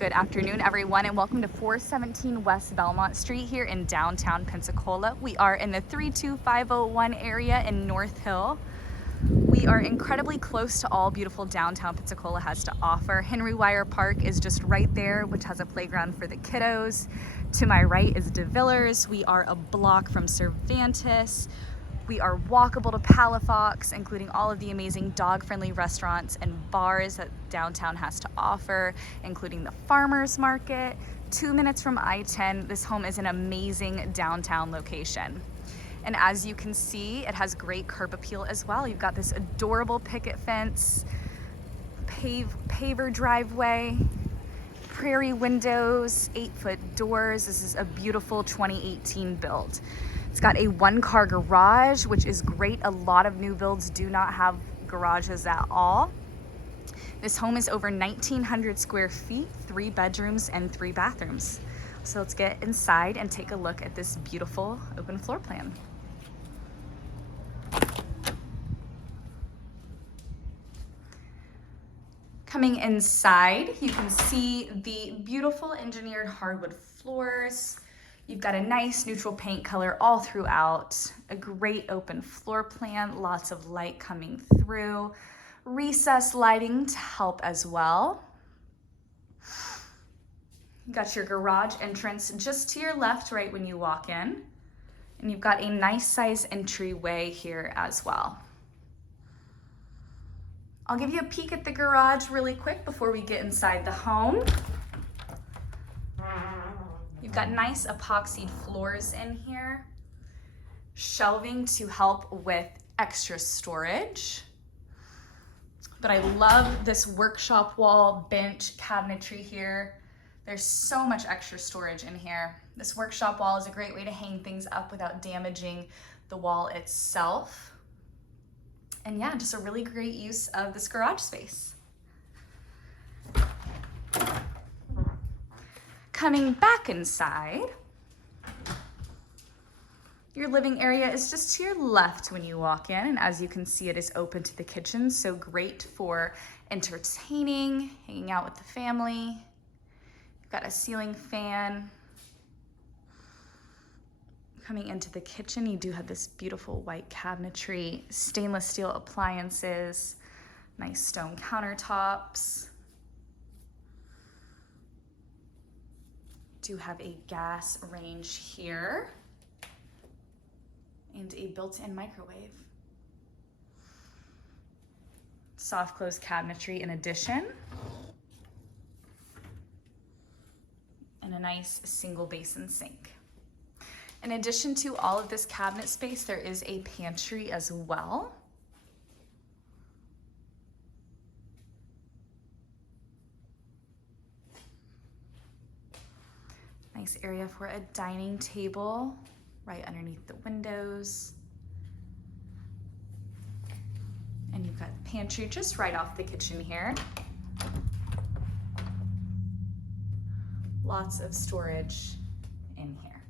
Good afternoon, everyone, and welcome to 417 West Belmont Street here in downtown Pensacola. We are in the 32501 area in North Hill. We are incredibly close to all beautiful downtown Pensacola has to offer. Henry Wyer Park is just right there, which has a playground for the kiddos. To my right is DeVilliers. We are a block from Cervantes. We are walkable to Palafox, including all of the amazing dog-friendly restaurants and bars that downtown has to offer, including the farmers market. 2 minutes from I-10, this home is an amazing downtown location. And as you can see, it has great curb appeal as well. You've got this adorable picket fence, paver driveway, prairie windows, 8-foot doors. This is a beautiful 2018 build. It's got a 1-car garage, which is great. A lot of new builds do not have garages at all. This home is over 1,900 square feet, 3 bedrooms and 3 bathrooms. So let's get inside and take a look at this beautiful open floor plan. Coming inside, you can see the beautiful engineered hardwood floors. You've got a nice neutral paint color all throughout, a great open floor plan, lots of light coming through, recessed lighting to help as well. You got your garage entrance just to your left right when you walk in, and you've got a nice size entryway here as well. I'll give you a peek at the garage really quick before we get inside the home. You've got nice epoxied floors in here, shelving to help with extra storage. But I love this workshop wall, bench, cabinetry here. There's so much extra storage in here. This workshop wall is a great way to hang things up without damaging the wall itself. And yeah, just a really great use of this garage space. Coming back inside, your living area is just to your left when you walk in, and as you can see, it is open to the kitchen, so great for entertaining, hanging out with the family. You've got a ceiling fan. Coming into the kitchen, you do have this beautiful white cabinetry, stainless steel appliances, nice stone countertops. Do have a gas range here and a built-in microwave. Soft close cabinetry in addition, and a nice single basin sink. In addition to all of this cabinet space, there is a pantry as well. Nice area for a dining table right underneath the windows. And you've got the pantry just right off the kitchen here. Lots of storage in here.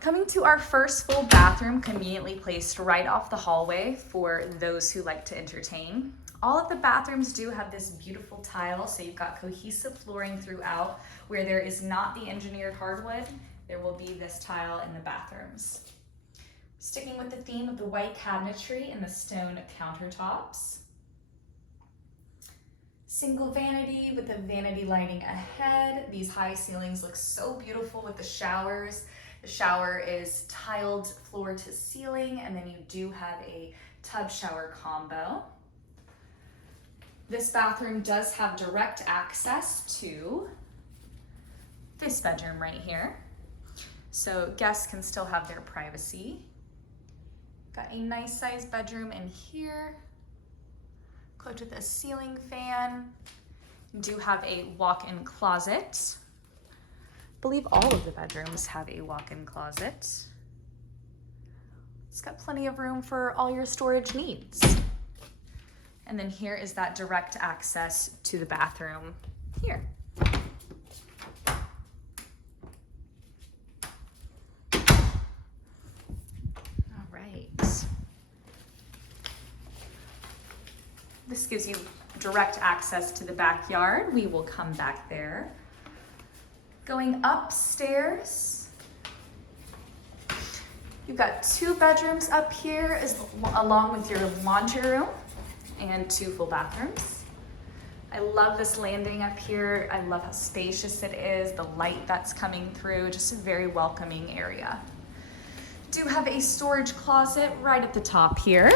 Coming to our first full bathroom, conveniently placed right off the hallway for those who like to entertain. All of the bathrooms do have this beautiful tile, so you've got cohesive flooring throughout. Where there is not the engineered hardwood, there will be this tile in the bathrooms. Sticking with the theme of the white cabinetry and the stone countertops. Single vanity with the vanity lighting ahead. These high ceilings look so beautiful with the showers. The shower is tiled floor to ceiling, and then you do have a tub shower combo. This bathroom does have direct access to this bedroom right here. So guests can still have their privacy. Got a nice sized bedroom in here. Equipped with a ceiling fan. Do have a walk-in closet. I believe all of the bedrooms have a walk-in closet. It's got plenty of room for all your storage needs. And then here is that direct access to the bathroom here. All right. This gives you direct access to the backyard. We will come back there. Going upstairs, you've got 2 bedrooms up here along with your laundry room and 2 full bathrooms. I love this landing up here. I love how spacious it is, the light that's coming through, just a very welcoming area. Do have a storage closet right at the top here.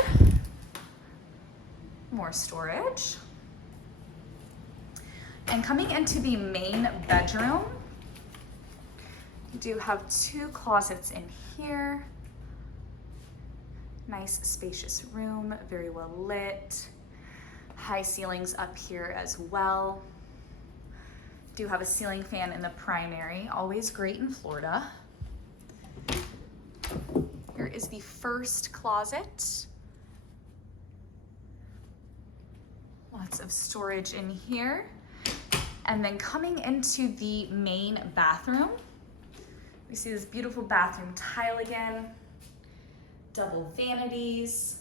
More storage. And coming into the main bedroom, you do have 2 closets in here. Nice spacious room, very well lit. High ceilings up here as well. Do have a ceiling fan in the primary, always great in Florida. Here is the first closet. Lots of storage in here. And then coming into the main bathroom, we see this beautiful bathroom tile again, double vanities,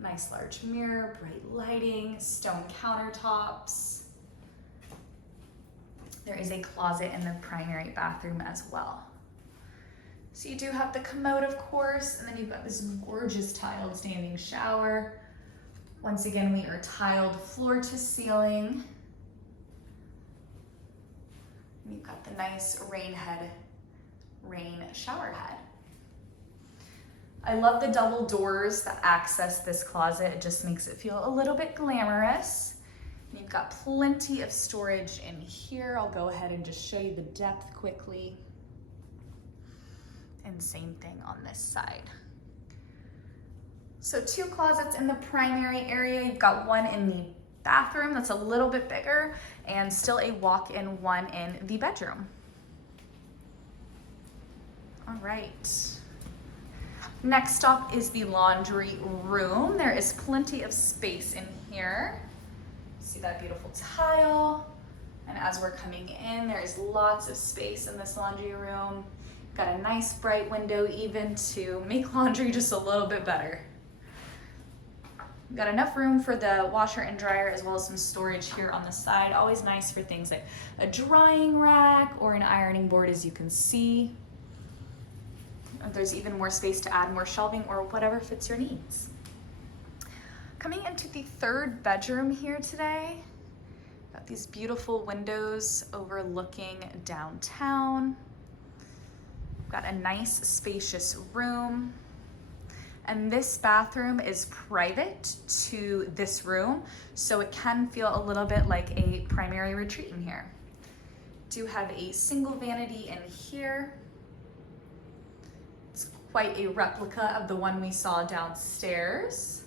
nice large mirror, bright lighting, stone countertops. There is a closet in the primary bathroom as well. So you do have the commode, of course, and then you've got this gorgeous tiled standing shower. Once again, we are tiled floor to ceiling. And you've got the nice rain shower head. I love the double doors that access this closet. It just makes it feel a little bit glamorous. And you've got plenty of storage in here. I'll go ahead and just show you the depth quickly. And same thing on this side. So 2 closets in the primary area. You've got 1 in the bathroom that's a little bit bigger, and still a walk-in 1 in the bedroom. All right. Next up is the laundry room. There is plenty of space in here. See that beautiful tile? And as we're coming in, there is lots of space in this laundry room. Got a nice bright window even to make laundry just a little bit better. We've got enough room for the washer and dryer, as well as some storage here on the side. Always nice for things like a drying rack or an ironing board, as you can see. There's even more space to add more shelving or whatever fits your needs. Coming into the 3rd bedroom here today, got these beautiful windows overlooking downtown. Got a nice spacious room. And this bathroom is private to this room, so it can feel a little bit like a primary retreat in here. Do have a single vanity in here. It's quite a replica of the one we saw downstairs.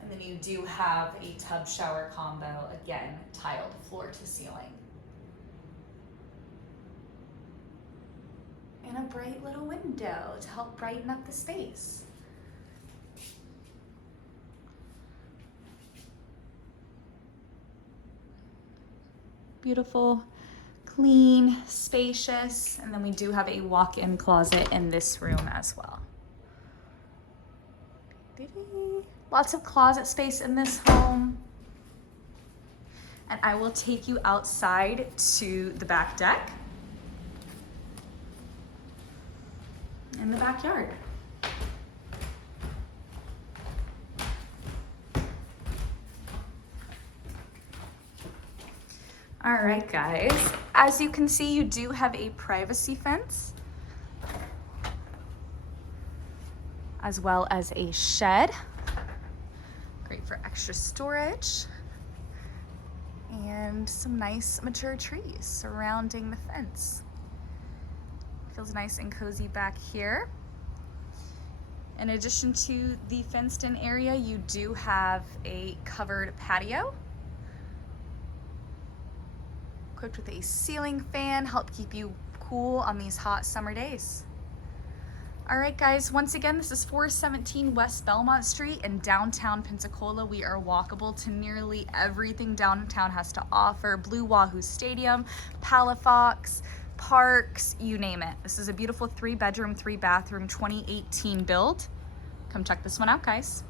And then you do have a tub shower combo, again, tiled floor to ceiling. And a bright little window to help brighten up the space. Beautiful, clean, spacious, and then we do have a walk-in closet in this room as well. Lots of closet space in this home. And I will take you outside to the back deck. In the backyard. All right, guys, as you can see, you do have a privacy fence, as well as a shed. Great for extra storage. And some nice mature trees surrounding the fence. Feels nice and cozy back here. In addition to the fenced-in area, you do have a covered patio, equipped with a ceiling fan, help keep you cool on these hot summer days. All right, guys, once again, this is 417 West Belmont Street in downtown Pensacola. We are walkable to nearly everything downtown has to offer. Blue Wahoos Stadium, Palafox, parks, you name it. This is a beautiful 3-bedroom, 3-bathroom, 2018 build. Come check this one out, guys.